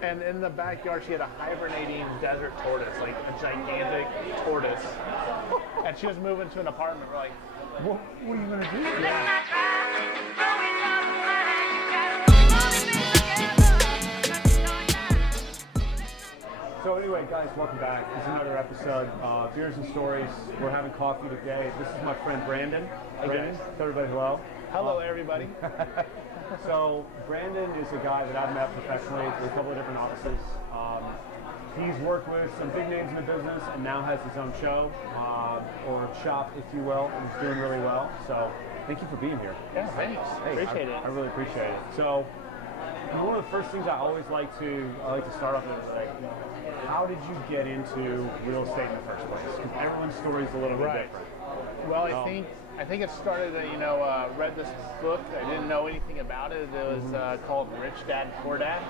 And in the backyard, she had a hibernating desert tortoise, like a gigantic tortoise. And she was moving to an apartment. We're like, What are you going to do? yeah. So anyway, guys, welcome back. This is another episode of Beers and Stories. We're having coffee today. This is my friend Brandon. Brandon, tell everybody hello. Hello, everybody. So Brandon is a guy that I've met professionally through a couple of different offices. He's worked with some big names in the business and now has his own show, or shop, if you will, and he's doing really well. So thank you for being here. Yeah, thanks. Hey, Appreciate it. I really appreciate it. So one of the first things I always like to start off with is like, how did you get into real estate in the first place? Because everyone's story is a little bit different. Well, I think it started. Read this book. I didn't know anything about it. It was called Rich Dad Poor Dad.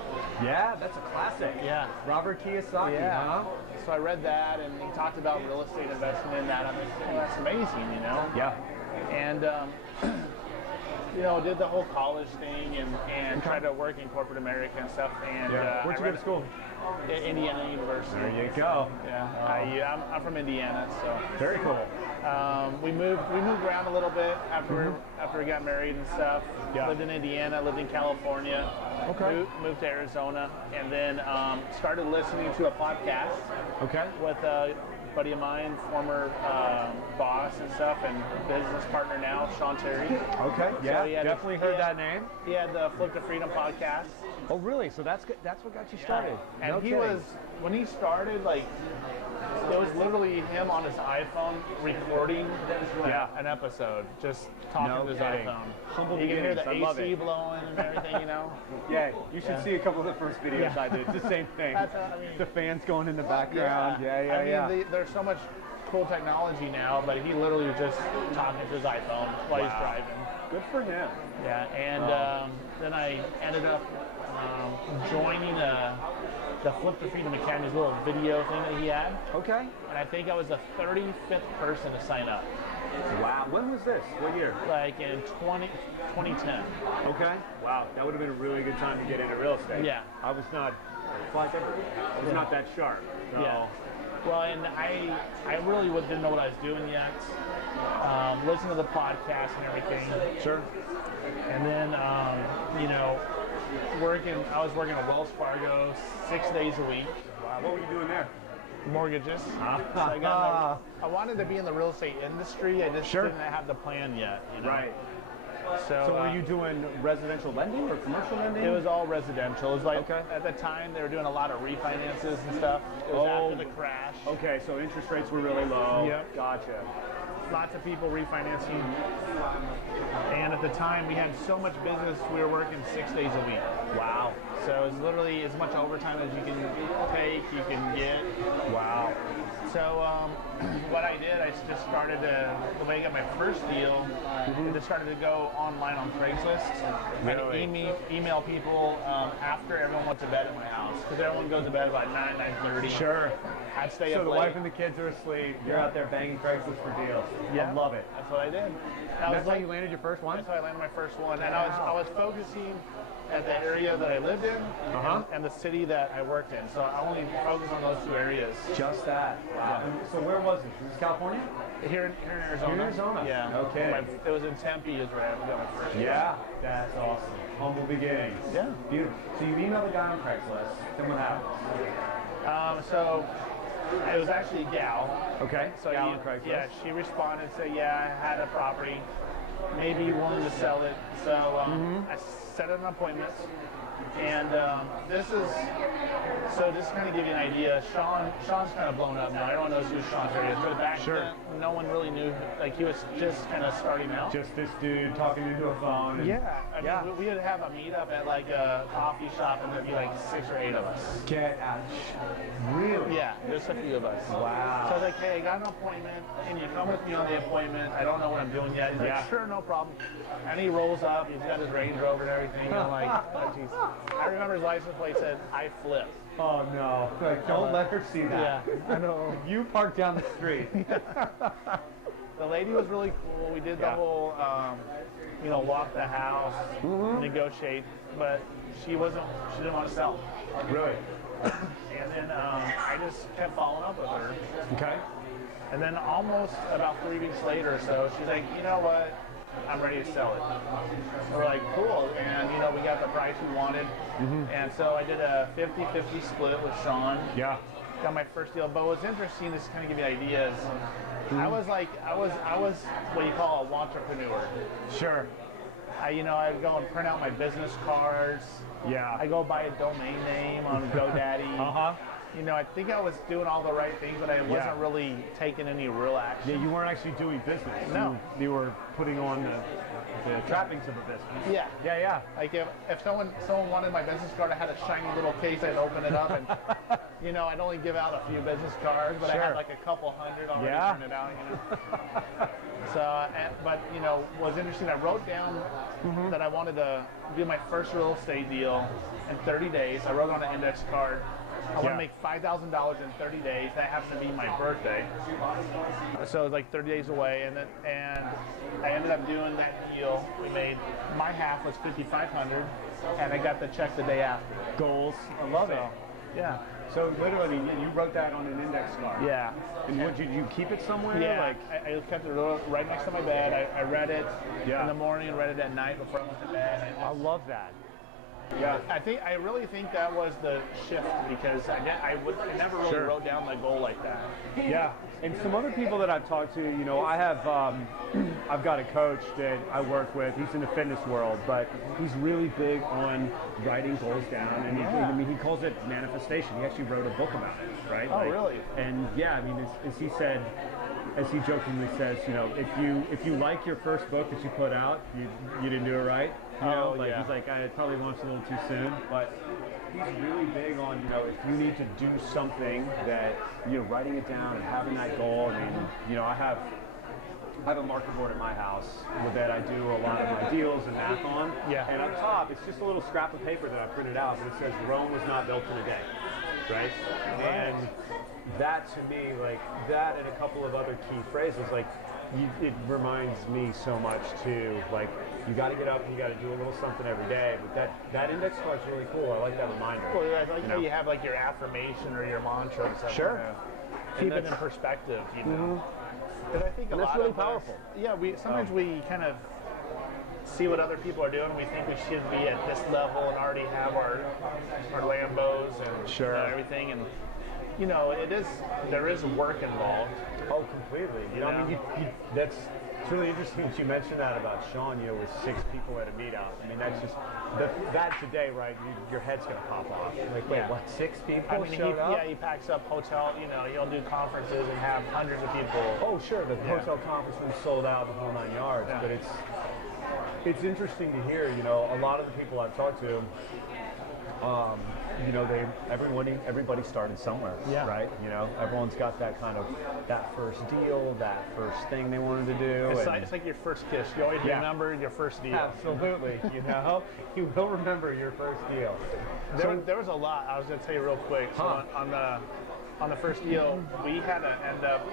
Yeah, that's a classic. Yeah. Robert Kiyosaki. Yeah. Huh? So I read that, and he talked about real estate investment in that. I'm like, oh, that's amazing, you know. Yeah. And did the whole college thing and tried to work in corporate America and stuff. And Where'd you go to school? Indiana University. There you go. Yeah. I'm from Indiana, so. Very cool. We moved around a little bit after we got married and stuff. Yeah. Lived in Indiana, lived in California. Okay. Moved to Arizona, and then started listening to a podcast. Okay. With a buddy of mine, former boss and stuff, and business partner now, Sean Terry. Okay. Yeah. So definitely heard that name. He had the Flip to Freedom podcast. Oh, really? So that's good. That's what got you started. And no he kidding. was, when he started, like, it was literally him on his iPhone recording an episode, just talking to his iPhone. Humble You can hear beginnings. the I love AC it. blowing and everything, you know? Yeah, you should see a couple of the first videos I did. It's the same thing. The fans going in the background. Yeah. There's so much cool technology now, but he literally was just talking to his iPhone while he's driving. Good for him. Yeah, and then I ended up joining the Flip to Freedom Academy's little video thing that he had. Okay. And I think I was the 35th person to sign up. Wow. When was this? What year? Like in 2010. Okay. Wow. That would have been a really good time to get into real estate. Yeah. I was not not that sharp. So. Yeah. Well, and I really didn't know what I was doing yet. Listened to the podcast and everything. Sure. And then, I was working at Wells Fargo 6 days a week. Wow. What were you doing there? Mortgages. So I wanted to be in the real estate industry. I just didn't have the plan yet. You know? Right. So were you doing residential lending or commercial lending? It was all residential. It was like at the time they were doing a lot of refinances and stuff. It was after the crash. Okay, so interest rates were really low. Yep. Gotcha. Lots of people refinancing. And at the time we had so much business, we were working 6 days a week. Wow. So it was literally as much overtime as you can take, you can get. Wow. So what I did, I just started the way I got my first deal, I just started to go online on Craigslist and email people after everyone went to bed at my house, because everyone goes to bed about 9:30. Sure. I'd stay So up the late. wife and the kids are asleep. You're out there banging Craigslist for deals. Yeah. I love it. That's what I did. That's how you landed your first one? That's how I landed my first one. And I was focusing at the area that I lived in and the city that I worked in. So I only focused on those two areas. Just that. Wow. Yeah. So where was this? Was this California? Here in Arizona. Here in Arizona? Yeah. Okay. It was in Tempe is where I got my first. Yeah. That's awesome. Humble beginnings. Yeah. Beautiful. So you emailed the guy on Craigslist. Then what happened? So it was actually a gal. Okay. So gal on Craigslist. Yeah, she responded, said, yeah, I had a property, maybe willing to sell it. So I set an appointment. And just to kind of give you an idea, Sean's kind of blown up now. Everyone knows who Sean Terry is. But back then, no one really knew. Like, he was just kind of starting out. Just this dude talking into a phone. And I mean, we would have a meetup at like a coffee shop, and there'd be like 6 or 8 of us. Get out. Really? Yeah, just a few of us. Wow. So I was like, hey, I got an appointment. Can you come with me on the appointment? I don't know what I'm doing yet. He's like, sure, no problem. And he rolls up. He's got his Range Rover and everything. And I'm like, oh, geez. I remember his license plate said, I flip. Oh, no. Like, don't let her see that. Yeah, I know. You park down the street. The lady was really cool. We did the whole, walk the house, negotiate, but she didn't want to sell. Really? And then I just kept following up with her. Okay. And then almost about 3 weeks later or so, she's like, you know what? I'm ready to sell it. We're like, cool. And, we got the price we wanted. And so I did a 50-50 split with Sean. Yeah. Got my first deal. But what's interesting, this kind of give you ideas. I was what you call a wantrepreneur. Sure. I'd go and print out my business cards. Yeah. I go buy a domain name on GoDaddy. I think I was doing all the right things, but I wasn't really taking any real action. Yeah, you weren't actually doing business. No. You were putting on the trappings of a business. Yeah. Yeah. Like if someone wanted my business card, I had a shiny little case, I'd open it up and, I'd only give out a few business cards, but I had like a couple hundred already printed out, So, what's interesting, I wrote down that I wanted to do my first real estate deal in 30 days. I wrote on an index card. I want to make $5,000 in 30 days. That happened to be my birthday. So it was like 30 days away, and I ended up doing that deal. My half was $5,500, and I got the check the day after. Goals. I love it. Yeah. So literally, you wrote that on an index card. Yeah. And what, did you keep it somewhere? Yeah. I kept it right next to my bed. I read it in the morning and read it at night before I went to bed. I love that. Yeah, I really think that was the shift because I never really wrote down the goal like that. Yeah, and some other people that I've talked to, I have, I've got a coach that I work with. He's in the fitness world, but he's really big on writing goals down, and he calls it manifestation. He actually wrote a book about it, right? Oh, really? And yeah, as he said. As he jokingly says, if you like your first book that you put out, you didn't do it right. He's like, I probably launched a little too soon, but he's really big on, if you need to do something that, writing it down and having that goal. I have a marker board at my house that I do a lot of my deals and math on. Yeah. And up top, it's just a little scrap of paper that I printed out, and it says Rome was not built in a day, right? And that to me, like that and a couple of other key phrases, it reminds me so much too. Like you got to get up and you got to do a little something every day. But that index card's really cool. I like that reminder. Well, I like how you have like your affirmation or your mantra and stuff. Sure. Keep it in perspective, Because I think that's really powerful. Sometimes we kind of see what other people are doing. We think we should be at this level and already have our Lambos and everything. And there is work involved. Oh, completely. It's really interesting that you mentioned that about Sean, with 6 people at a meetup. That's just, that today, right, your head's going to pop off. Like, wait, what, 6 people showed up? Yeah, he packs up hotel, he'll do conferences and have hundreds of people. Oh, sure, the hotel conference was sold out the whole 9 yards. Yeah. But it's interesting to hear, a lot of the people I've talked to, everybody started somewhere, right? Everyone's got that first deal, that first thing they wanted to do. It's like your first kiss. You always remember your first deal. Absolutely, you will remember your first deal. There was a lot. I was going to tell you real quick. So on the first deal, we had to end up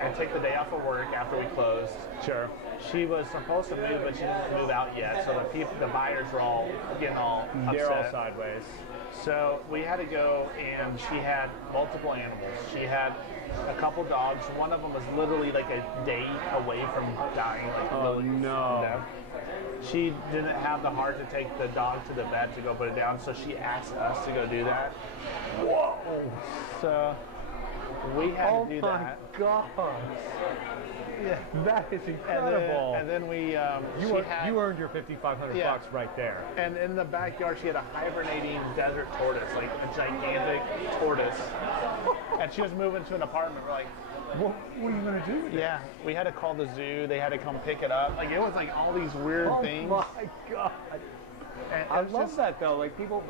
and take the day off of work after we closed. Sure. She was supposed to move, but she didn't move out yet. So the buyers were all getting all upset. They're all sideways. So we had to go, and she had multiple animals. She had a couple dogs. One of them was literally like a day away from dying. No. She didn't have the heart to take the dog to the vet to go put it down, so she asked us to go do that. Whoa! So we had to do that. Oh my God! Yeah, that is incredible. And then we you earned your $5,500 right there. And in the backyard, she had a hibernating desert tortoise, like a gigantic tortoise. And she was moving to an apartment. We're like, what are you going to do with it? Yeah, we had to call the zoo. They had to come pick it up. It was like all these weird things. Oh my God! And I love that though. People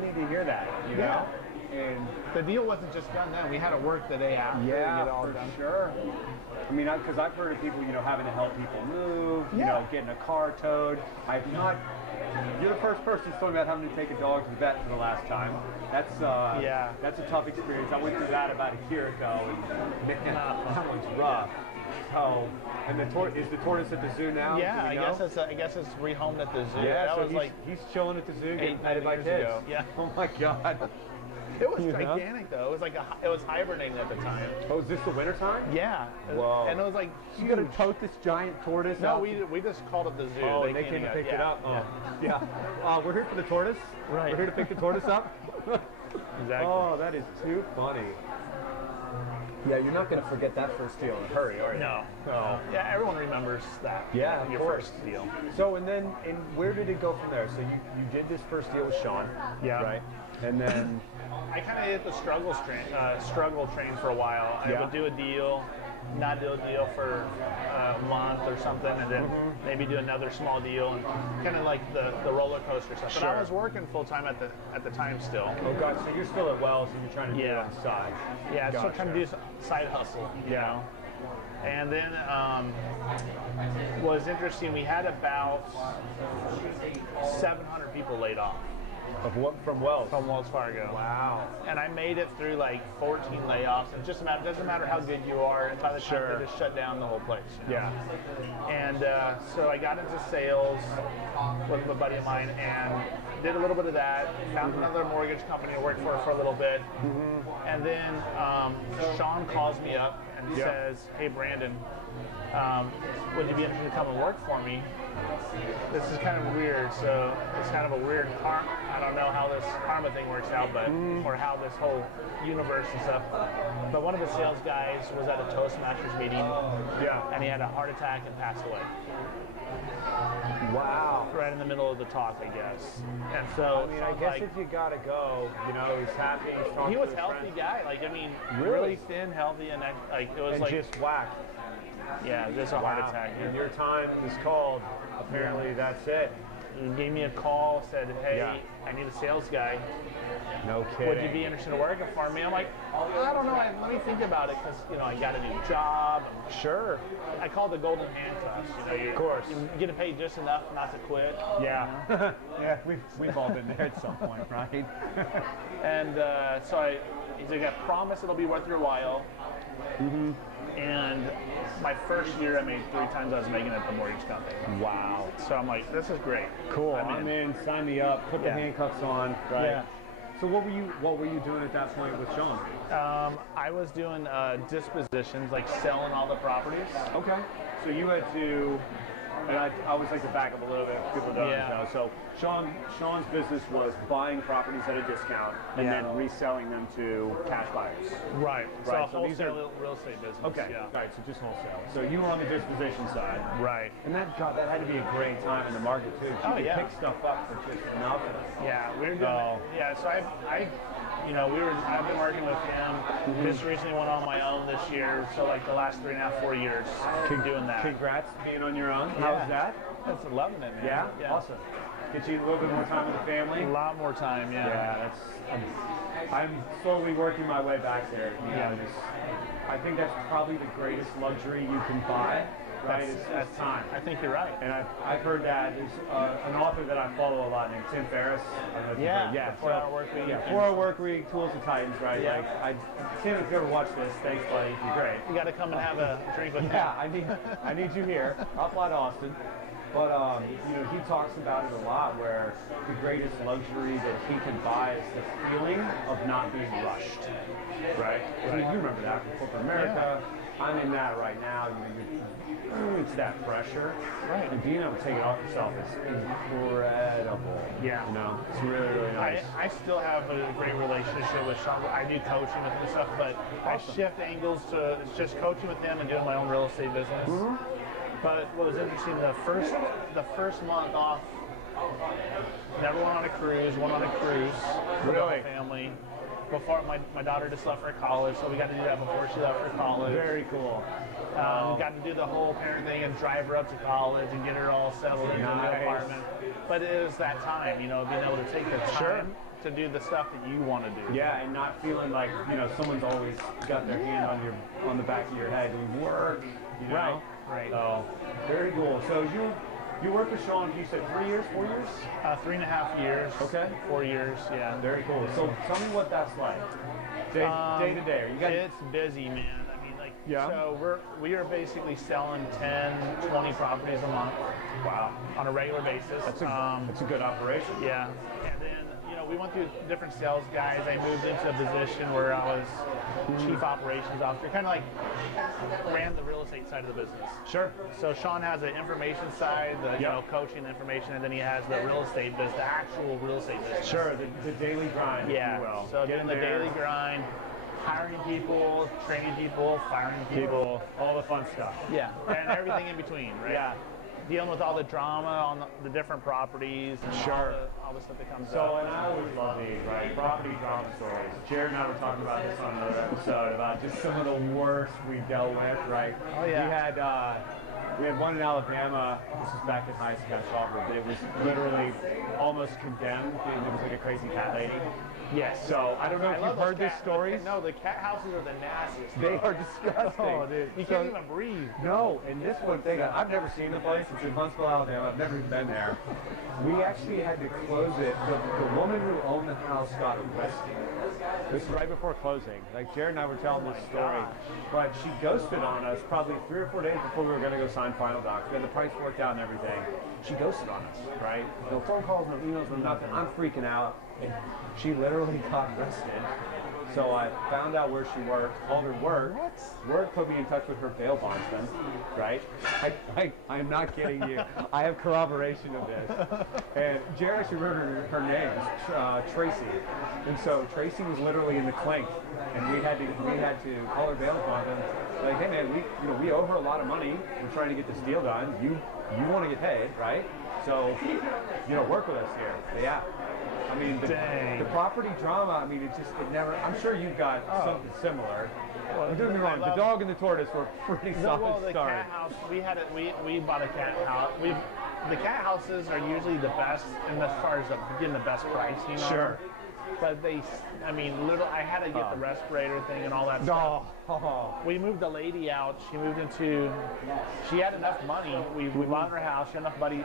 need to hear that. Yeah. And the deal wasn't just done then. We had to work the day after to get it all done. Sure. Because I've heard of people, having to help people move, getting a car towed. You're the first person who's talking about having to take a dog to the vet for the last time. That's a tough experience. I went through that about a year ago, and that one's rough. So, and is the tortoise at the zoo now? Yeah, I guess it's rehomed at the zoo. Yeah, that so was like he's chilling at the zoo, getting 8-9 petted by years kids. ago. Yeah. Oh my God. It was gigantic though. It was like it was hibernating at the time. Oh, is this the winter time? Yeah. Whoa. And it was like You gotta tote this giant tortoise No, out. we just called it the zoo. Oh, and they came and picked it up. Oh, yeah. We're here for the tortoise. Right. We're here to pick the tortoise up. Exactly. Oh, that is too funny. Yeah, you're not gonna forget that first deal in a hurry, are you? No. No. Yeah, everyone remembers that. Yeah, your of course. first deal. So and where did it go from there? So you did this first deal with Sean. Yeah. Right. And then I kind of hit the struggle train for a while. I would do a deal, not do a deal for a month or something, and then maybe do another small deal, and kind of like the roller coaster stuff. But I was working full time at the time still. oh god, so you're still at Wells and you're trying to do it on the side. Yeah, Gotcha. still trying to do side hustle. You know? And then was interesting. We had about 700 people laid off. Of what from Wells? From Wells Fargo. Wow. And I made it through like 14 layoffs. It doesn't matter how good you are. And by the time they just shut down the whole place. You know? Yeah. And so I got into sales with a buddy of mine and did a little bit of that. Found another mortgage company to work for a little bit. And then Sean calls me up and says, "Hey Brandon, would you be interested to come and work for me? This is kind of weird, so it's kind of a weird karma. I don't know how this karma thing works out, but or how this whole universe and stuff. But one of the sales guys was at a Toastmasters meeting, and he had a heart attack and passed away. Wow. Right in the middle of the talk, I guess. And so I mean, I guess if you gotta go, you know, he's happy. He's talking he was to a his healthy friends. guy. Like, I mean, Really? really thin, healthy, and like it was And like just whacked. yeah, just a heart attack. And your time is called. Apparently, that's it. He gave me a call, said, "Hey, I need a sales guy. No kidding. Would you be interested in working for me?" I'm like, I don't know. Let me think about it because I got a new job. Sure. I call it the golden handcuffs. Of course. You're getting paid just enough not to quit. Yeah. Yeah, we've all been there at some point, right? And so he's like, "I promise it'll be worth your while." And my first year, I made 3 times I was making at the mortgage company. Wow. So I'm like, this is great. Cool. I'm in. Sign me up. Put the handcuffs on. Right. Yeah. So what were you doing at that point with Sean? I was doing dispositions, like selling all the properties. Okay. So you had to, and I was like to back up a little bit. People don't know. So Sean's business was buying properties at a discount and then reselling them to cash buyers. Right. So Right. wholesale these are real estate business. okay. Yeah. Right. So just wholesale. So you were on the disposition side. Right. And that had to be a great time in the market too. You could pick stuff up for just nothing. Yeah, we were doing. Yeah, so I've been working with him. Just recently went on my own this year. So like the last 3.5, 4 years, doing that. Congrats being on your own. Yeah. How's that? That's loving it, man. Yeah. Awesome. Get you a little bit more time with the family. A lot more time. Yeah. Yeah, I'm slowly working my way back there. You know, I think that's probably the greatest luxury you can buy. Right, it's time. I think you're right. And I've heard that there's an author that I follow a lot named Tim Ferriss. Yeah, 4-Hour Work Week. Yeah, 4-Hour Work Week, Tools of Titans, right? Yeah. Like, Tim, if you ever watch this, thanks, buddy. You're great. You got to come and have a drink with me. Yeah, I need you here. I'll fly to Austin. But he talks about it a lot, where the greatest luxury that he can buy is the feeling of not being rushed. Right? I mean, you remember that from corporate America. Yeah. I'm in that right now. It's that pressure. Right. And being able to take it off yourself is incredible. Yeah. It's really, really nice. I still have a great relationship with Sean. I do coaching with him and stuff, but I shift angles to just coaching with him and doing my own real estate business. But what was interesting, the first month off, never went on a cruise, went on a cruise with the whole family. Before my daughter just left for college, so we got to do that before she left for college. Very cool. Got to do the whole parent thing and drive her up to college and get her all settled into the new apartment. But it is that time, being able to take the time to do the stuff that you want to do. Yeah, and not feeling like someone's always got their hand on the back of your head. You work, Right. So very cool. So You worked with Sean, you said 3 years, 4 years? 3.5 years. Okay. 4 years, yeah. Very cool. So tell me what that's like. Day to day. You got it's busy, man. I mean, like, yeah. So we are basically selling 10, 20 properties a month. Wow. On a regular basis. That's a good operation. Yeah. And then, we went through different sales guys. I moved into a position where I was chief operations officer, kind of like ran the real estate side of the business. Sure. So Sean has the information side, the coaching information, and then he has the real estate business, the actual real estate business. Sure, the daily grind. Yeah. If you will. So doing the daily grind, hiring people, training people, firing people, all the fun stuff. Yeah, and everything in between, right? Yeah. Dealing with all the drama on the different properties and sure. all the stuff that comes up. So, and I always love these, right? Property drama stories. Jared and I were talking about this on another episode about just some of the worst we dealt with, right? Oh, yeah. We had one in Alabama. This was back in high school at Crawford. It was literally almost condemned. It was like a crazy cat lady. Yes. So I don't know if you've heard these stories. No, the cat houses are the nastiest. They are disgusting. Oh, dude. You can't even breathe. No, and this one thing, I've never seen the place. It's in Huntsville, Alabama. I've never even been there. We actually had to close it. The woman who owned the house got arrested. This is right before closing. Like Jared and I were telling this story, but she ghosted on us probably 3 or 4 days before we were going to go sign final docs. We had the price worked out and everything. She ghosted on us, right? No phone calls, no emails, no nothing. I'm freaking out. She literally got arrested. So I found out where she worked, called her work. What? Work put me in touch with her bail bondsman, right? I'm not kidding you. I have corroboration of this. And Jared actually wrote her name, Tracy. And so Tracy was literally in the clink. And we had to call her bail bondsman. Like, hey man, we owe her a lot of money. We're trying to get this deal done. You want to get paid, right? So, work with us here. But yeah. I mean, the property drama, I mean, it never, I'm sure you've got something similar. Well, don't get me wrong, the dog and the tortoise were pretty solid the cat house, we bought a cat house. The cat houses are usually the best, and as far as getting the best price, Sure. But literally, I had to get the respirator thing and all that stuff. Oh. We moved the lady out. She had enough money. We bought her house. She had enough money.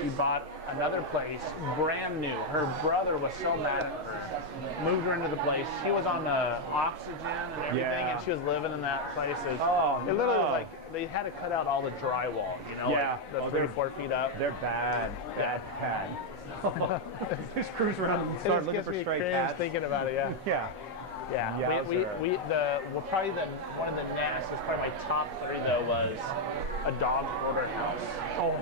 She bought another place, brand new. Her brother was so mad at her. Moved her into the place. She was on the oxygen and everything, and she was living in that place. It literally was like they had to cut out all the drywall, like the 3 or 4 feet up. They're bad. Bad. Just cruise around and start looking for stray cats. Thinking about it, yeah. Yeah. Probably one of the nastiest, probably my top 3 though was a dog quarter house. Oh.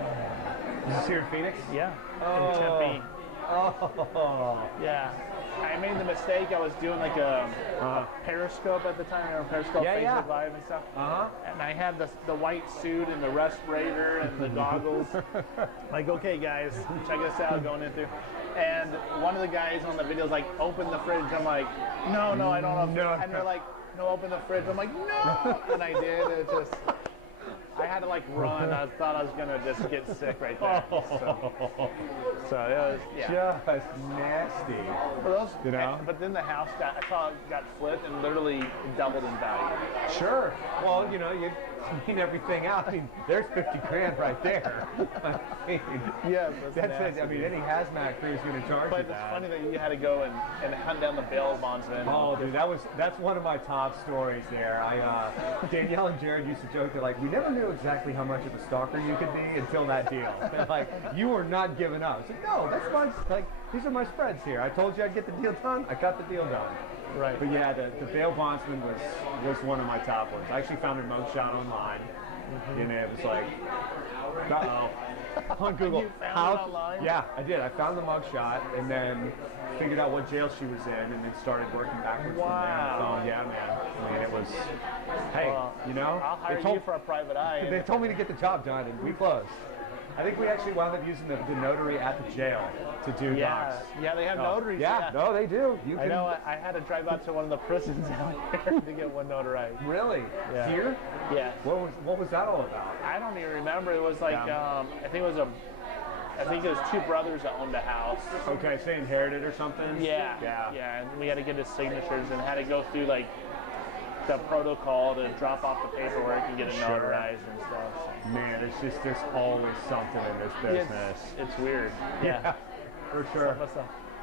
Is this here in Phoenix? Yeah. In Tempe. Oh. Yeah. I made the mistake. I was doing like a Periscope at the time. Periscope, Facebook Live and stuff. And I had the white suit and the respirator and the goggles. Like, okay, guys, check this out. Going into, and one of the guys on the video is like, open the fridge. I'm like, no, I don't know. And they're like, no, open the fridge. I'm like, no, and I did. It just. I had to run. I thought I was gonna just get sick right there. So it was just nasty. But then the house got flipped and literally doubled in value. Sure. Well, you clean everything out. I mean, there's 50 grand right there. That's it. I mean, any hazmat crew is going to charge you that. But it's funny that you had to go and hunt down the bail bondsman. Oh, dude, that's one of my top stories there. Danielle and Jared used to joke. They're like, we never knew exactly how much of a stalker you could be until that deal. They're like, you were not giving up. I said, no, that's my these are my spreads here. I told you I'd get the deal done. I got the deal done. Right. But yeah, the bail bondsman was one of my top ones. I actually found her mugshot online, and it was like, on Google. You found it online? Yeah, I did. I found the mugshot, and then figured out what jail she was in, and then started working backwards from there. So yeah, man. I mean, it was. Hey, I'll hire you for a private eye. They told me to get the job done, and we closed. I think we actually wound up using the notary at the jail to do docs. Yeah, they have notaries. Yeah, no, they do. I know. I had to drive out to one of the prisons out there to get one notarized. Really? Yeah. Here? Yeah. What was that all about? I don't even remember. It was like I think it was 2 brothers that owned the house. Okay, so they inherited or something? Yeah. And we had to get his signatures and had to go through the protocol to drop off the paperwork and get it notarized and stuff. Man, there's always something in this business. It's weird. Yeah, for sure.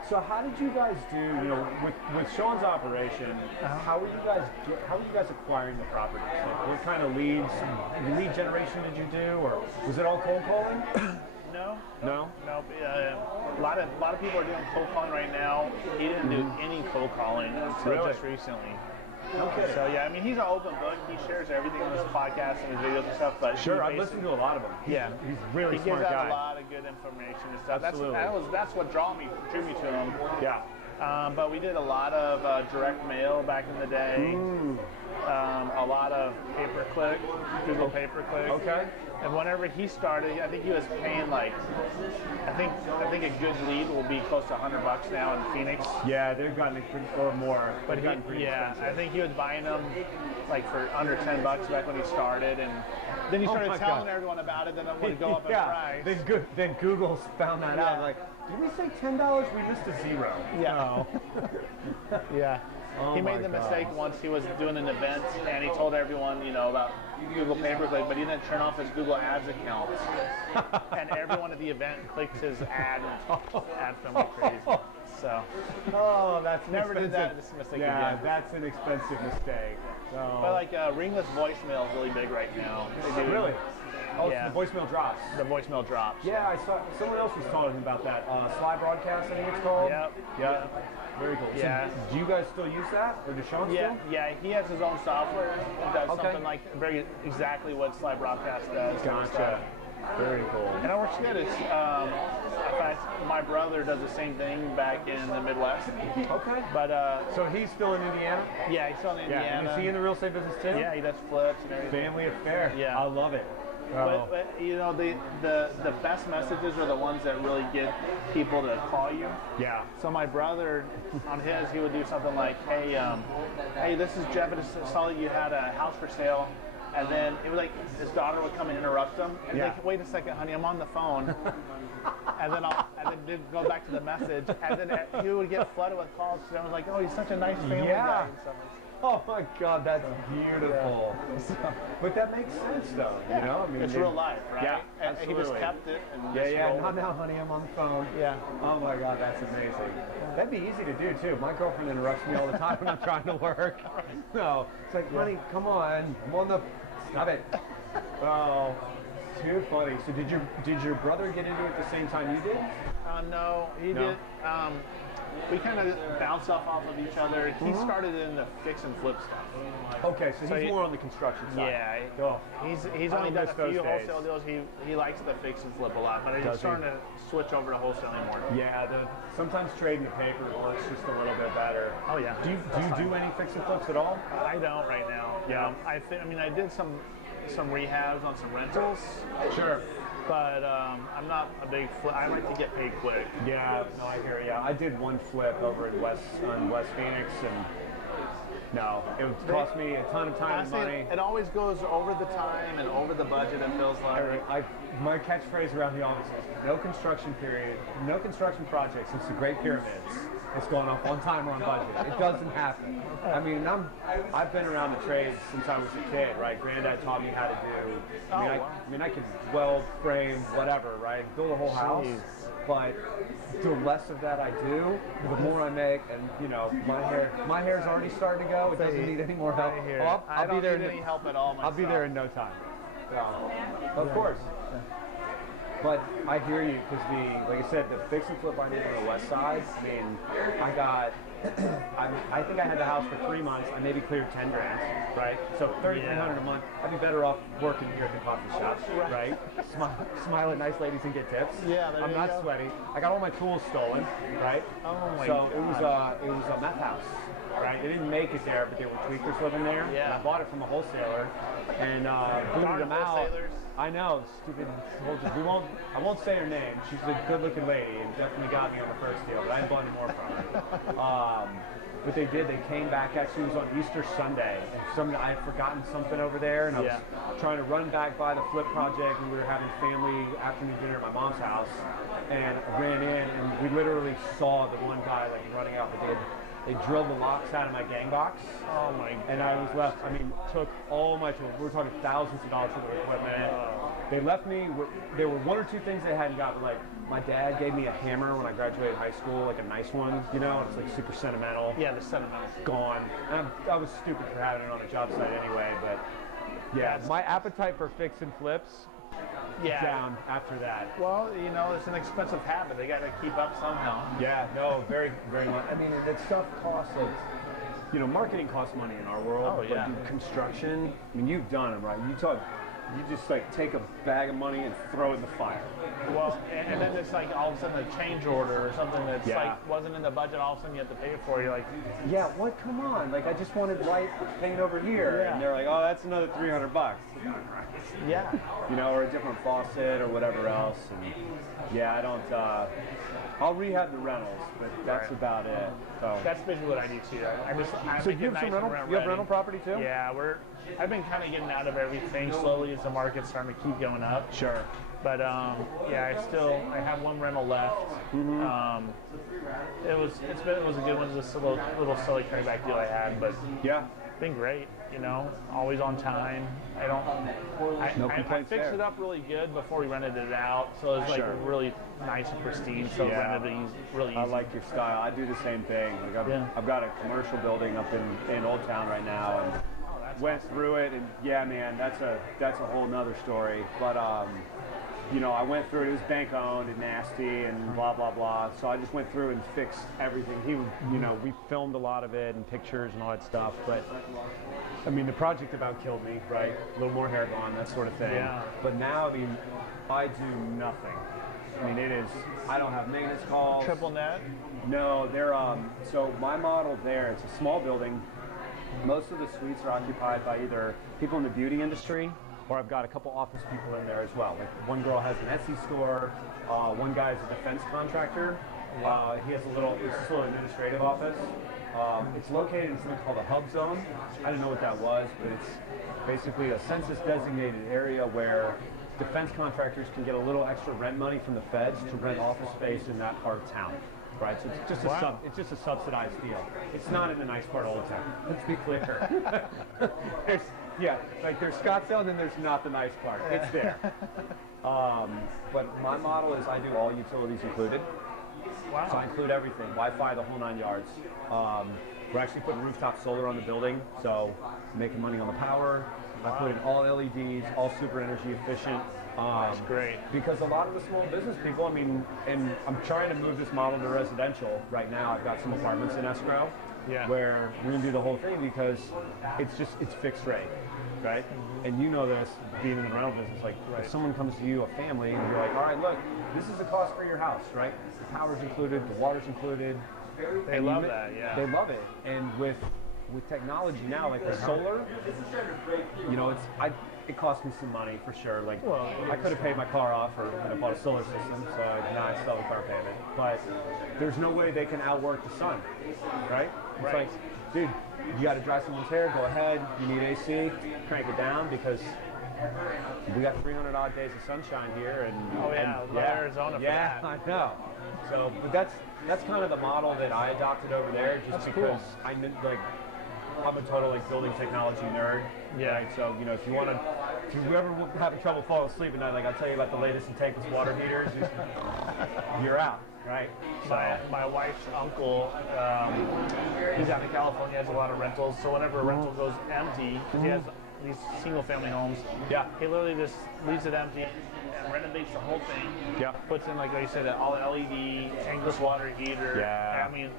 So how did you guys do? You know, with Sean's operation, how were you guys acquiring the properties? Like, what kind of lead generation did you do, or was it all cold calling? No. No. A lot of people are doing cold calling right now. He didn't do any cold calling until just recently. Okay. So yeah, I mean, he's an open book. He shares everything on his podcast and his videos and stuff. But sure, I've listened to a lot of them. He's a really smart guy. He gives out a lot of good information and stuff. Absolutely. That's what drew me to him. Yeah. But we did a lot of direct mail back in the day. A lot of pay-per-click, Google pay-per-click. Okay. And whenever he started, I think he was paying like, I think a good lead will be close to $100 now in Phoenix. Yeah, they've gotten or more. But I think he was buying them like for under $10 back when he started, and then he started telling everyone about it. Then it would go up in price. Then Google found that out. Like, did we say $10? We missed a zero. Yeah. Yeah. He made the mistake once. He was doing an event and he told everyone, you know, about Google pay-per-click, but he didn't turn off his Google Ads account. And everyone at the event clicked his ad film like crazy. So. Oh, that's never did that. This mistake again. That's an expensive mistake. So. But like ringless voicemail is really big right now. Really? Oh, yeah. The voicemail drops. The voicemail drops. Yeah, I saw someone else was talking about that. Sly Broadcast, I think it's called. Yep. Very cool. Yeah. So, do you guys still use that, or does Sean still? Yeah. He has his own software. It does something like exactly what Sly Broadcast does. Gotcha. Very cool. And it works good. It's in fact, my brother does the same thing back in the Midwest. Okay. But so he's still in Indiana? Yeah, he's still in Indiana. And is he in the real estate business too? Yeah, he does flips and everything. Family affair. Yeah. I love it. But you know, the best messages are the ones that really get people to call you. Yeah. So my brother, on his, he would do something like, hey, this is Jeff. I just saw you had a house for sale. And then it was like his daughter would come and interrupt him. And he's like, wait a second, honey, I'm on the phone. and then go back to the message. And then he would get flooded with calls. And I was like, oh, he's such a nice family guy. And stuff. Oh my God, that's beautiful. But that makes sense, though. You know, I mean, it's real life, right? Yeah, and he just kept it. And Not now, honey. I'm on the phone. Yeah. Oh my God, that's amazing. That'd be easy to do too. My girlfriend interrupts me all the time when I'm trying to work. No, it's like, honey, come on. I'm on the. Stop it. Oh, too funny. So did your brother get into it the same time you did? No, he did. We kind of bounce off of each other. He started in the fix and flip stuff. Okay, so he's more on the construction side. Yeah. He's only done a few wholesale deals. He likes the fix and flip a lot, but he's starting to switch over to wholesaling more. Yeah, sometimes trading the paper works just a little bit better. Oh yeah. Do you do any fix and flips at all? I don't right now. Yeah. I did some rehabs on some rentals. Sure. But I'm not a big flip. I like to get paid quick. Yeah, no, I hear you. I did one flip over in West Phoenix, and no, it would cost me a ton of time and money. It always goes over the time and over the budget, it feels like. My catchphrase around the office is no construction period, no construction project since the Great Pyramids. It's going off on time or on budget. It doesn't happen. I mean, I've been around the trades since I was a kid, right? Granddad taught me how to do. I could weld, frame, whatever, right? Build a whole house. But the less of that I do, the more I make, and you know, my hair's already starting to go. It doesn't need any more help. I don't need any help at all myself. I'll be there in no time. Of course. But I hear you, because like I said, the fix and flip I did on the west side, I mean, I think I had the house for 3 months. I maybe cleared 10 grand, right? So $3,300 a month. I'd be better off working here at the coffee shop, right? Smile at nice ladies and get tips. Yeah, I'm not sweaty. I got all my tools stolen, right? Oh my God. So it was a meth house. Right, they didn't make it there, but there were tweakers living there. Yeah. And I bought it from a wholesaler, and booted them out. I know, stupid soldiers. I won't say her name. She's a good-looking lady, and definitely got me on the first deal. But I bought more from her. But they did. They came back. Actually, it was on Easter Sunday, and I had forgotten something over there, and I was trying to run back by the flip project, and we were having family afternoon dinner at my mom's house, and I ran in, and we literally saw the one guy like running out the gate. They drilled the locks out of my gang box. Oh my god. And I was left, I mean, took all my tools. We're talking thousands of dollars worth of equipment. They left me with, there were one or two things they hadn't got, but like, my dad gave me a hammer when I graduated high school, like a nice one, you know, it's like super sentimental. Yeah, the sentimental. Gone. And I was stupid for having it on a job site anyway, but yeah, my appetite for fix and flips down after that. Well, you know, it's an expensive habit. They got to keep up somehow. Yeah, no, very, very much. I mean, that stuff costs like, you know, marketing costs money in our world. Oh, yeah. But construction, I mean, you've done it, right? You just like take a bag of money and throw it in the fire. Well, and then it's like all of a sudden a change order or something that's like wasn't in the budget. All of a sudden you have to pay it for. You're like, yeah, what? Come on! Like I just wanted white paint over here, and they're like, oh, that's another $300. yeah, you know, or a different faucet or whatever else. And yeah, I don't. I'll rehab the rentals, but that's about it. So that's basically what I do too. So you have some rental? You have rental property too? Yeah, I've been kind of getting out of everything slowly as the market's starting to keep going up. Sure. But yeah, I have one rental left. Mm-hmm. It was a good one. Just a little silly carryback deal I had, but yeah, been great. You know, always on time. I fixed it up really good before we rented it out, so it was like really nice and pristine. So rented it really easy. I like your style. I do the same thing. Like I've got a commercial building up in Old Town right now, and went through it, and yeah, man, that's a whole nother story. But you know, I went through it. It was bank owned and nasty and blah blah blah. So I just went through and fixed everything. You know, we filmed a lot of it and pictures and all that stuff. But I mean, the project about killed me, right? A little more hair gone, that sort of thing. Yeah. But now, I mean, I do nothing. I mean, it is. I don't have maintenance calls. Triple net? No, they're so my model there. It's a small building. Most of the suites are occupied by either people in the beauty industry, or I've got a couple office people in there as well. Like one girl has an Etsy store, one guy is a defense contractor. He has it's just a little administrative office. It's located in something called a hub zone. I didn't know what that was, but it's basically a census designated area where defense contractors can get a little extra rent money from the feds to rent office space in that part of town. Right, so it's just it's just a subsidized deal. It's not in the nice part of Old Town. Let's be clear. There's Scottsdale, and then there's not the nice part. It's there. But my model is I do all utilities included. Wow. So I include everything, Wi-Fi, the whole 9 yards. We're actually putting rooftop solar on the building, so making money on the power. I put in all LEDs, all super energy efficient. That's great. Because a lot of the small business people, I mean, and I'm trying to move this model to residential right now. I've got some apartments in escrow where we're going to do the whole thing because it's fixed rate, right? Mm-hmm. And you know this, being in the rental business, like if someone comes to you, a family, and you're like, all right, look, this is the cost for your house, right? The power's included, the water's included. They love that, yeah. They love it. And with technology now, like the solar, you know, it cost me some money for sure. Like, I could have paid my car off or bought a solar system, so now I still have a car payment. But there's no way they can outwork the sun, right? It's like, dude, you got to dry someone's hair, go ahead. You need AC, crank it down because we got 300 odd days of sunshine here, and Arizona for that. I know. So, but that's kind of the model that I adopted over there, just because I'm a total building technology nerd. Yeah. Right? So if you ever having trouble falling asleep at night, like I'll tell you about the latest in tankless water heaters, you're out, right? My wife's uncle, he's out in California, has a lot of rentals. So whenever a rental goes empty, he has these single-family homes. Yeah. He literally just leaves it empty and renovates the whole thing. Yeah. Puts in, like you said, an all LED tankless water heater. Yeah. I mean,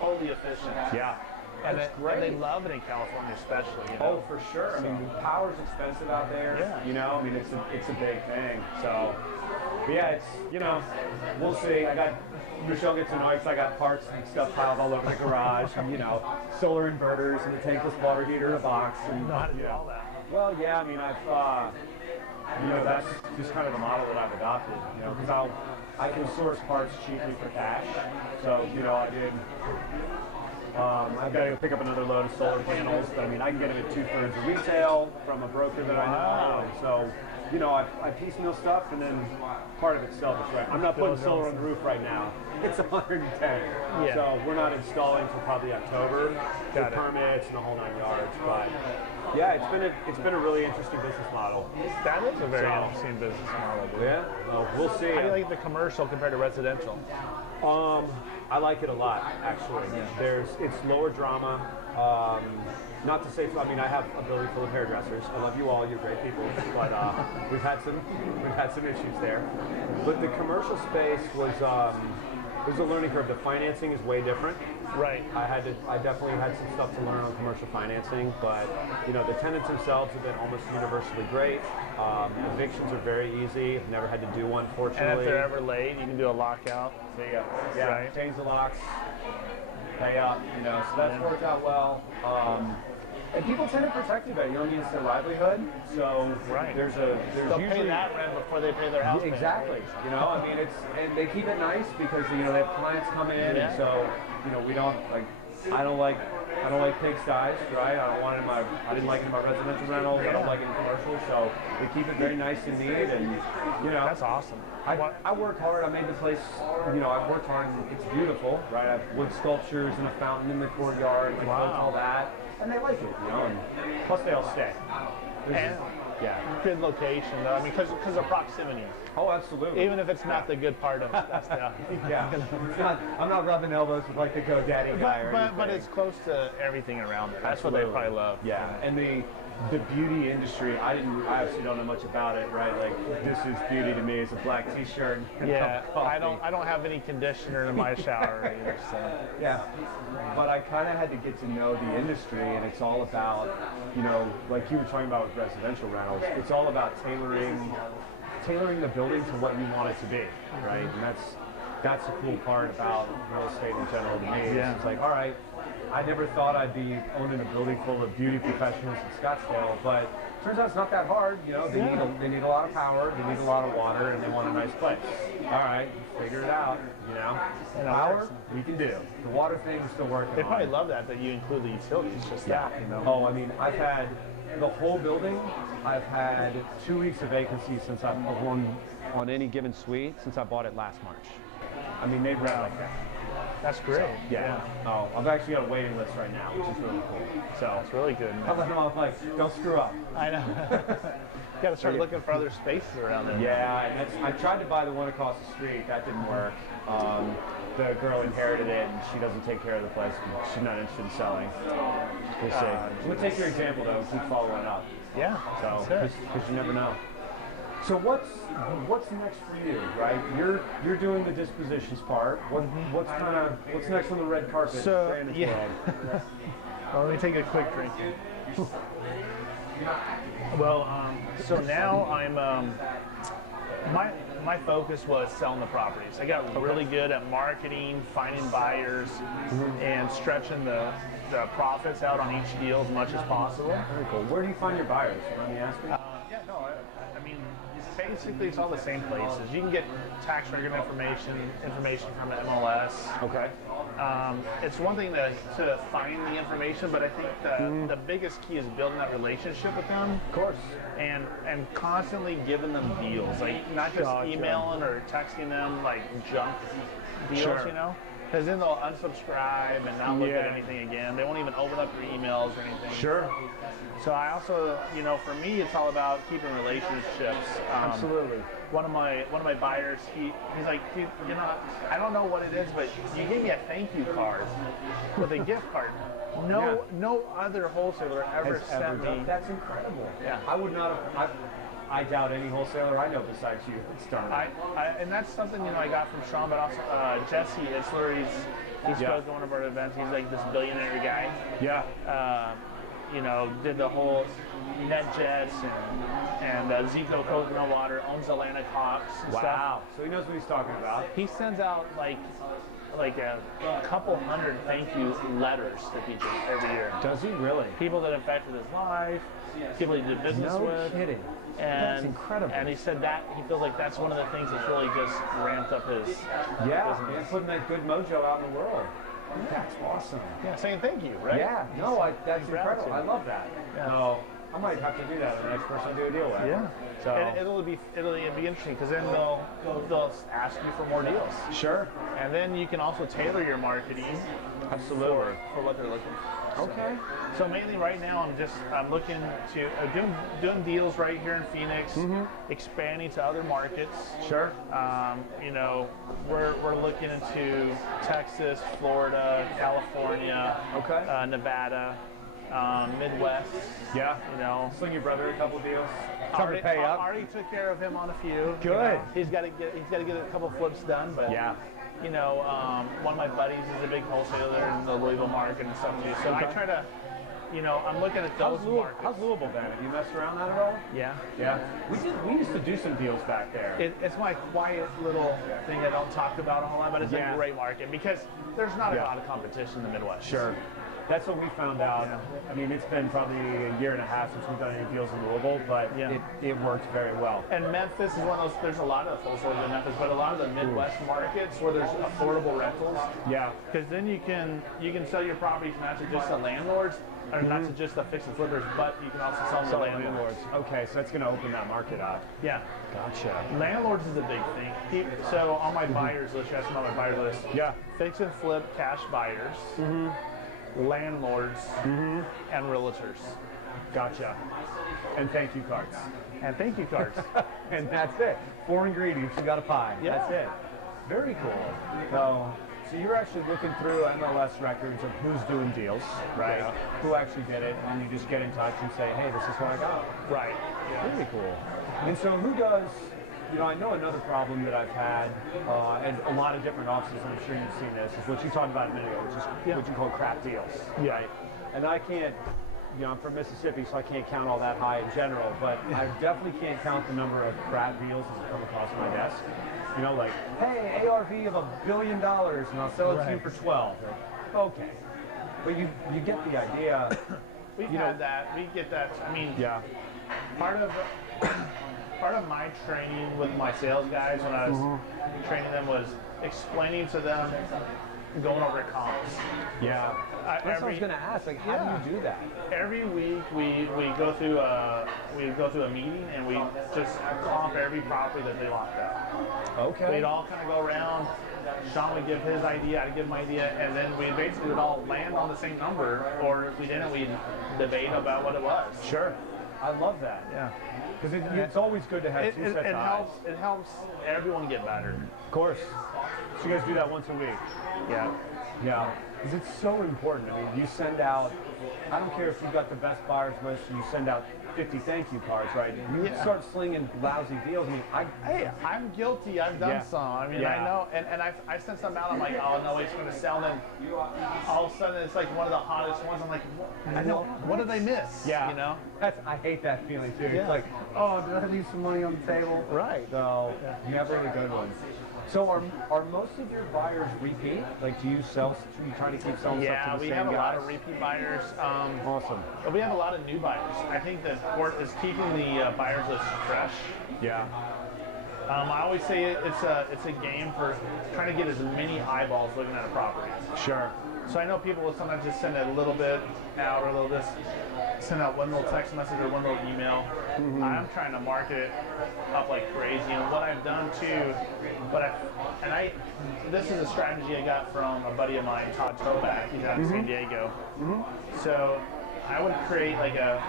totally efficient. Yeah. And they love it in California, especially. You know? Oh, for sure. I mean, power's expensive out there. Yeah. You know, I mean, it's a big thing. So, but yeah, it's we'll see. Michelle gets annoyed because I got parts and stuff piled all over the garage, and solar inverters and a tankless water heater in a box. And know how to do all that. Well, yeah. I mean, that's just kind of the model that I've adopted. Because I can source parts cheaply for cash. So, I did. I've got to go pick up another load of solar panels, but I mean, I can get them at 2/3 of retail from a broker that I know. So, you know, I piecemeal stuff, and then part of it's selfish, right? I'm not putting solar on the roof right now. It's 110, so we're not installing until probably October. With permits and the whole 9 yards, but yeah, it's been a really interesting business model. That is a very interesting business model, dude. Yeah, we'll see. How do you like the commercial compared to residential? I like it a lot, actually. It's lower drama. Not to say, I mean, I have a building full of hairdressers. I love you all, you're great people, but we've had some issues there. But the commercial space was a learning curve. The financing is way different. Right. I definitely had some stuff to learn on commercial financing, but you know, the tenants themselves have been almost universally great. Evictions are very easy. I've never had to do one, fortunately. And if they're ever late, you can do a lockout. There you go. Yeah, right. Change the locks, pay up, you know, so that's worked out well. And people tend to protect you better. You know, it's their livelihood. So there's they'll usually pay that rent before they pay their house. Exactly. You know, I mean, and they keep it nice because you know they have clients come in, and so you know we don't like. I don't like pigsties, right? I didn't like it in my residential rentals. I don't like it in commercial, so they keep it very nice and neat, and you know. That's awesome. I worked hard. I made the place, you know, I worked hard, and it's beautiful, right? I have wood sculptures and a fountain in the courtyard, and all that, and they like it, you know. And plus, they all stay. Good location, though. I mean, because of proximity. Oh, absolutely. Even if it's not the good part of Estelle. I'm not rubbing elbows with like the GoDaddy guy but it's close to everything around it. That's what they probably love. Yeah, and the beauty industry, I actually don't know much about it, right? Like, this is beauty to me. It's a black T-shirt. Yeah, I don't have any conditioner in my shower either. So. Yeah, but I kind of had to get to know the industry, and it's all about, you know, like you were talking about with residential rentals. It's all about tailoring the building to what you want it to be, right? And that's the cool part about real estate in general to me. Yeah. It's like, all right, I never thought I'd be owning a building full of beauty professionals in Scottsdale, but turns out it's not that hard. You know, they need a lot of power, they need a lot of water, and they want a nice place. All right, figure it out. You know, power we can do. The water thing is still working. They probably love that you include the utilities. Just that, you know. Oh, I mean, I've had the whole building. I've had 2 weeks of vacancy since I've on any given suite since I bought it last March. I mean, they've run like that. That's great. So, yeah. Oh, I've actually got a waiting list right now, which is really cool. So that's really good. I let them off like, don't screw up. I know. You got to start looking for other spaces around there. Yeah, I tried to buy the one across the street. That didn't work. The girl inherited it, and she doesn't take care of the place. She's not interested in selling. We'll see. We'll take your example though. Keep following up. Yeah. So because you never know. So what's next for you, right? You're doing the dispositions part. What's next on the red carpet? So well, let me take a quick drink. Well, so now I'm my focus was selling the properties. I got really good at marketing, finding buyers, and stretching the profits out on each deal as much as possible. Very cool. Where do you find your buyers? Let me ask you. I mean, basically it's all the same places. You can get tax record information from MLS. Okay. It's one thing to find the information, but I think the biggest key is building that relationship with them. Of course. And constantly giving them deals, like not just emailing or texting them like junk deals, you know? Because then they'll unsubscribe and not look at anything again. They won't even open up your emails or anything. Sure. So I also, you know, for me, it's all about keeping relationships. Absolutely. One of my buyers, he's like, you know, I don't know what it is, but you gave me a thank you card with a gift card. No other wholesaler ever sent me. That's incredible. Yeah. I would not have. I doubt any wholesaler I know besides you that's done it. And that's something, you know, I got from Sean, but also Jesse Isler. He spoke at one of our events. He's like this billionaire guy. Yeah. You know, did the whole NetJets and Zico coconut water, owns Atlanta Cops and stuff. Wow. So he knows what he's talking about. He sends out like a couple hundred thank you letters to people every year. Does he really? People that affected his life, people he did business with. No kidding. And, that's incredible. And he said that he feels like that's one of the things that's really just ramped up his business. And putting that good mojo out in the world. That's awesome. Yeah, saying thank you, right? Yeah, no, that's incredible. I love that. Yeah. No, I might have to do that the next person I do a deal with. Yeah. So And it'll be interesting because then they'll ask you for more deals. sure. And then you can also tailor your marketing Absolutely. for what they're looking for. Okay. So mainly right now I'm looking to doing deals right here in Phoenix, expanding to other markets. Sure. You know, we're looking into Texas, Florida, California, Okay. Nevada, Midwest. Yeah. You know, Sling your brother a couple deals. Tell him to pay up. Already took care of him on a few. Good. You know, he's got to get a couple flips done, but Yeah. you know, one of my buddies is a big wholesaler in the Louisville market and stuff too. So I try to, you know, I'm looking at those markets. How's Louisville been? Have you messed around that at all? Yeah. Yeah. We used to do some deals back there. It's my quiet little thing I don't talk about a whole lot, but it's Yeah. a great market because there's not Yeah. a lot of competition in the Midwest. Sure. That's what we found out. Yeah. I mean, it's been probably a year and a half since we've done any deals in Louisville, but Yeah. it worked very well. And Memphis is one of those, there's a lot of wholesalers in Memphis, but a lot of the Midwest markets where there's affordable rentals. Yeah. Because then you can sell your properties not to just the landlords, or not to just the fix and flippers, but you can also sell them to landlords. Okay, so that's going to open that market up. Yeah. Gotcha. Landlords is a big thing. So on my buyers list, you asked me on my buyers list, Yeah. fix and flip cash buyers, landlords, and realtors. Gotcha. And thank you cards. And thank you cards. And that's it. 4 ingredients, you got a pie. Yeah. That's it. Very cool. So you're actually looking through MLS records of who's doing deals, right? Yeah. Who actually did it, and you just get in touch and say, hey, this is what I got. Right. Yeah. Really cool. And so who does, you know, I know another problem that I've had, and a lot of different offices, I'm sure you've seen this, is what you talked about a minute ago, which is what you call crap deals. Yeah. Right? And I can't, you know, I'm from Mississippi, so I can't count all that high in general, but I definitely can't count the number of crap deals that come across my desk. You know, like, hey, ARV of $1 billion, and I'll sell it to you for 12. Okay. But you get the idea. We get that. I mean, Yeah. part of my training with my sales guys when I was training them was explaining to them, going over comps. Yeah. That's what I was going to ask. Like, how do you do that? Every week we go through a meeting and we just comp every property that they locked up. Okay. We'd all kind of go around. Sean would give his idea, I'd give my idea, and then we basically would all land on the same number, or if we didn't, we'd debate about what it was. Sure. I love that. Yeah. Because it's always good to have two sets of eyes. It helps everyone get better. Of course. So you guys do that once a week? Yeah. Yeah. Because it's so important. I mean, you send out, I don't care if you've got the best buyers list, you send out 50 thank you cards, right? You start slinging lousy deals. I mean, I'm guilty. I've done some. I mean, I know. And I sent some out. I'm like, oh, no, it's going to sell. And then all of a sudden, it's like one of the hottest ones. I'm like, what did I miss? Yeah. You know? I hate that feeling, too. Yeah. It's like, oh, did I leave some money on the table? Right. So, never a good one. So are most of your buyers repeat? Like, do you try to keep selling stuff to the same guys? Yeah, we have a lot of repeat buyers. Awesome. But we have a lot of new buyers. I think that Fort is keeping the buyers list fresh. Yeah. I always say it's a game for trying to get as many eyeballs looking at a property. Sure. So I know people will sometimes just send a little bit out, or they'll just send out one little text message or one little email. I'm trying to market it up like crazy, and what I've done too, this is a strategy I got from a buddy of mine, Todd Toback. He's out in San Diego. So I would create like a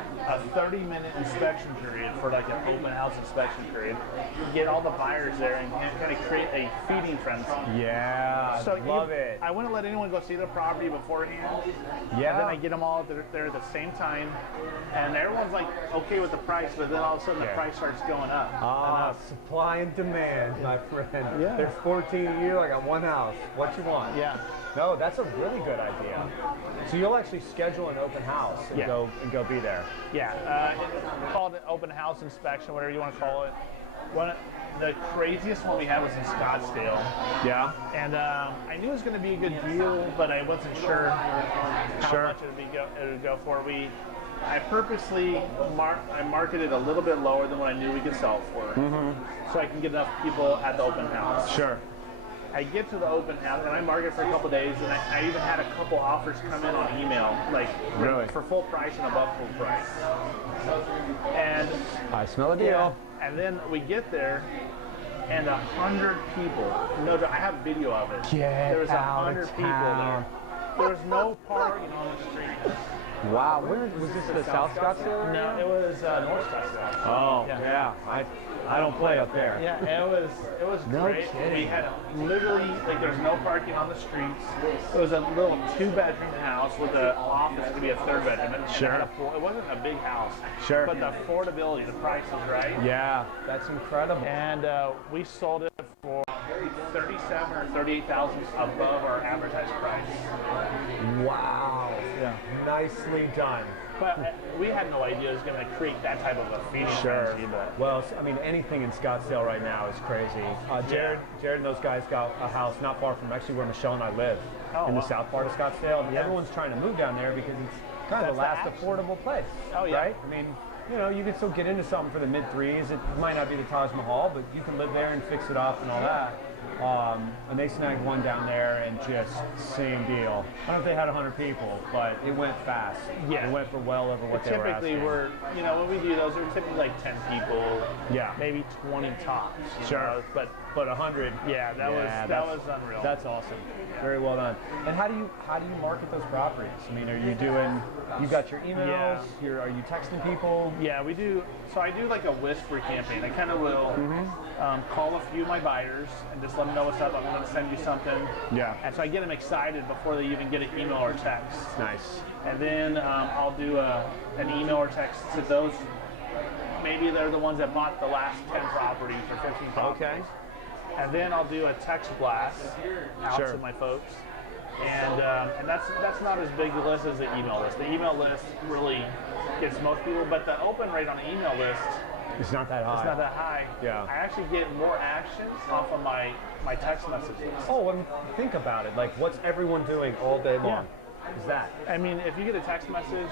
30-minute inspection period for like an open house inspection period. Get all the buyers there and kind of create a feeding frenzy. Yeah, So love it. I wouldn't let anyone go see the property beforehand. Yeah. And then I get them all there at the same time, and everyone's like okay with the price, but then all of a sudden the price starts going up. Supply and demand, my friend. Yeah. There's 14 of you. I got one house. What you want? Yeah. No, that's a really good idea. So you'll actually schedule an open house and go be there. Yeah. Call it an open house inspection, whatever you want to call it. The craziest one we had was in Scottsdale. Yeah. And I knew it was going to be a good deal, but I wasn't sure how much it would go for. I purposely marketed a little bit lower than what I knew we could sell it for, so I can get enough people at the open house. Sure. I get to the open house and I market for a couple days, and I even had a couple offers come in on email, like Really? for full price and above full price. And I smell a deal. and then we get there, and 100 people. No, I have video of it. There was 100 people there. There was no parking on the street. Wow, where was this? The South Scottsdale area? No, it was North Scottsdale. Oh, yeah. I don't play up there. Yeah, it was No great. kidding. We had literally, like, there's no parking on the streets. It was a little 2-bedroom house with an office to be a 3rd bedroom. It wasn't a big house. Sure. But the affordability, the price was right. Yeah, that's incredible. And we sold it for 37 or 38,000 above our advertised price. Wow. Yeah. Nicely done. But we had no idea it was going to create that type of a feeding frenzy. But Well, I mean, anything in Scottsdale right now is crazy. Jared and those guys got a house not far from actually where Michelle and I live, in the south part of Scottsdale. And everyone's trying to move down there because it's kind of the last affordable place. Oh, yeah. Right? I mean, you know, you can still get into something for the mid-3s. It might not be the Taj Mahal, but you can live there and fix it up and all that. And they snagged one down there and just same deal. I don't know if they had 100 people, but it went fast. Yeah. It went for well over what they were asking. Typically, when we do those, we're typically like 10 people. Yeah. Maybe 20 tops. you know, But 100. yeah, that was unreal. That's awesome. Very well done. And how do you market those properties? I mean, are you doing? You got your emails? Yeah. Are you texting people? Yeah, we do. So I do like a whisper campaign. I kind of will call a few of my buyers and just let them know what's up. I'm going to send you something. Yeah. And so I get them excited before they even get an email or text. Nice. And then I'll do an email or text to those. Maybe they're the ones that bought the last 10 properties or 15 properties. Okay. And then I'll do a text blast out to my folks. And that's not as big a list as the email list. The email list really gets most people, but the open rate on the email list It's not that high. it's not that high. Yeah. I actually get more action off of my text messages. Oh, and think about it. Like, what's everyone doing all day long? Is that? I mean, if you get a text message,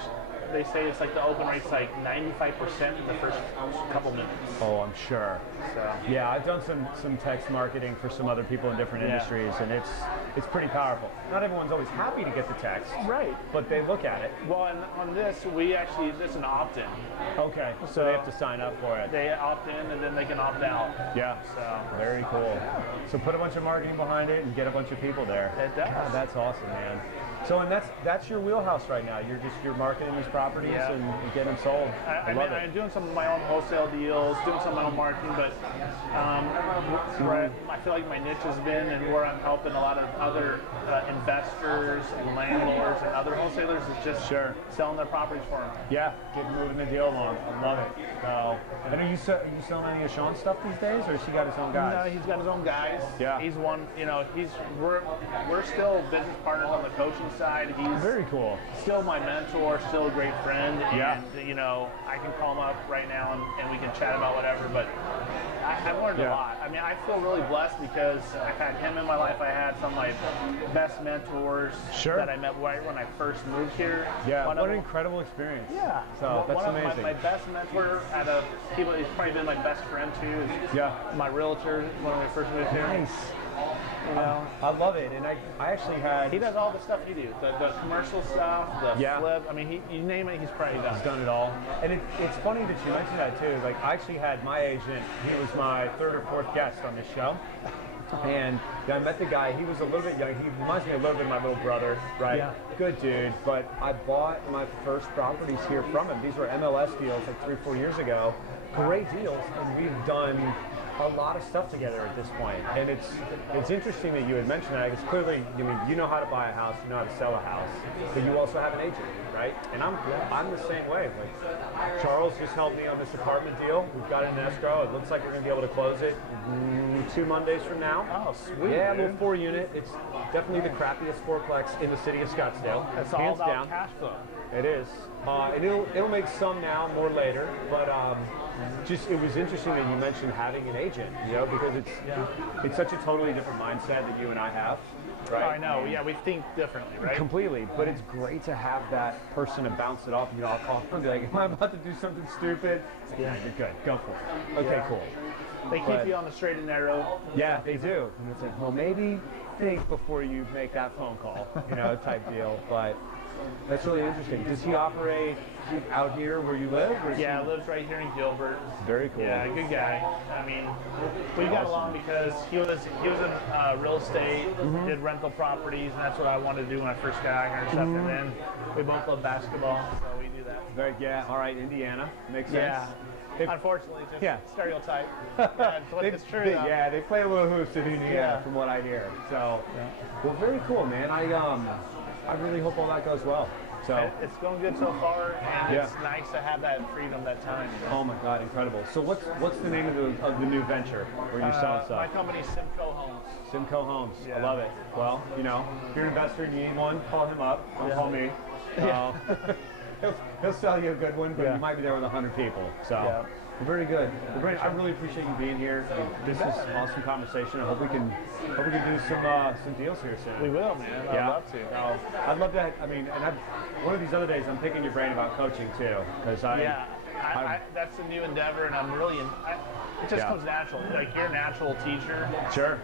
they say it's like the open rate's like 95% in the first couple minutes. Oh, I'm sure. So Yeah, I've done some text marketing for some other people in different industries, and it's pretty powerful. Not everyone's always happy to get the text, right. but they look at it. Well, and on this, this is an opt-in. Okay, so they have to sign up for it. They opt in and then they can opt out. Yeah. So Very cool. So put a bunch of marketing behind it and get a bunch of people there. It does. God, that's awesome, man. So, and that's your wheelhouse right now. You're marketing these properties and getting them sold. I love it. I'm doing some of my own wholesale deals, doing some of my own marketing, but where I feel like my niche has been and where I'm helping a lot of other investors and landlords and other wholesalers is just selling their properties for them. Yeah, moving the deal along. I love it. So, and are you selling any of Sean's stuff these days, or has he got his own guys? No, he's got his own guys. Yeah. He's one. We're still business partners on the coaching side. He's Very cool. still my mentor, still a great friend. Yeah. And, I can call him up right now and we can chat about whatever, but I've learned a lot. I mean, I feel really blessed because I've had him in my life. I had some of my best mentors that I met right when I first moved here. Yeah, what an incredible experience. Yeah. So that's amazing. My best mentor he's probably been my best friend too. My realtor when we first moved here. Nice. I love it, and I actually had. He does all the stuff you do, the commercial stuff, the flip. I mean, you name it, he's probably done. He's done it all, and it's funny that you mentioned that too. Like, I actually had my agent. He was my 3rd or 4th guest on this show, and I met the guy. He was a little bit young. He reminds me a little bit of my little brother, right? Yeah. Good dude. But I bought my first properties here from him. These were MLS deals like 3-4 years ago. Great deals, and we've done a lot of stuff together at this point. And it's interesting that you had mentioned that, because clearly, you know how to buy a house, you know how to sell a house, but you also have an agent, right? And I'm the same way. Like, Charles just helped me on this apartment deal. We've got it in escrow. It looks like we're going to be able to close it 2 Mondays from now. Oh, sweet. Yeah, a little 4-unit. It's definitely the crappiest fourplex in the city of Scottsdale. It's all about cash flow. It is. And it'll make some now, more later, but it was interesting that you mentioned having an agent, because it's such a totally different mindset that you and I have, right? I know, yeah, we think differently, right? Completely, but it's great to have that person to bounce it off. I'll call and be like, am I about to do something stupid? Yeah, you're good, go for it. Okay, cool. They keep you on the straight and narrow. Yeah, they do. And it's like, well, maybe think before you make that phone call, type deal. But that's really interesting. Does he operate out here where you live? Or Yeah, lives right here in Gilbert. Very cool. Yeah, good guy. I mean, we got along because he was in real estate, did rental properties, and that's what I wanted to do when I first got out here and stuff. And then we both love basketball, so we do that. Very, yeah. All right, Indiana makes sense. Yeah. Unfortunately, just stereotype. It's true. Yeah, they play a little hoops in Indiana, from what I hear. So, well, very cool, man. I really hope all that goes well. So it's going good so far, and it's nice to have that freedom, that time. Oh my God, incredible! So what's the name of the new venture where you're selling stuff? My company's Simcoe Homes. Simcoe Homes. Yeah. I love it. Well, if you're an investor and you need one, call him up. Don't call me. He'll sell you a good one, but you might be there with 100 people. So very good. Well, Brandon, I really appreciate you being here. This is an awesome conversation. I hope we can do some deals here soon. We will, man. I'd love to. So, I'd love to. One of these other days, I'm picking your brain about coaching too, because that's a new endeavor, and I'm really. It just comes natural. Like, you're a natural teacher. Sure.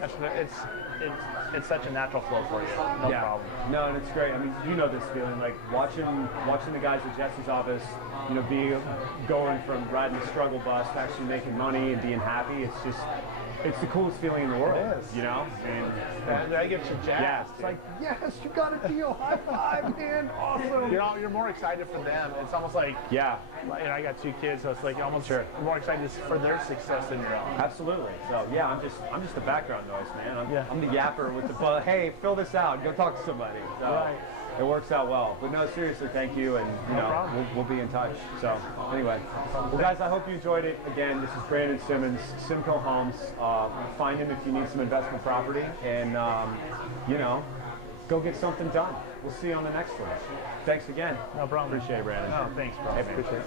It's such a natural flow for you. No problem. No, and it's great. I mean, this feeling, like watching the guys at Jesse's office, going from riding the struggle bus to actually making money and being happy. It's the coolest feeling in the world. It is. And that gets you jazzed. Yeah, it's like, yes, you got a deal. High five, man. Awesome. You're more excited for them. It's almost like, I got 2 kids, so it's like almost more excited for their success than your own. Absolutely. So I'm just the background noise, man. I'm the yapper with the hey, fill this out. Go talk to somebody. So it works out well. But no, seriously, thank you, and we'll be in touch. So anyway, well, guys, I hope you enjoyed it. Again, this is Brandon Simmons, Simcoe Homes. Find him if you need some investment property, and go get something done. We'll see you on the next one. Thanks again. No problem. Appreciate it, Brandon. No, thanks, bro. Hey, appreciate it.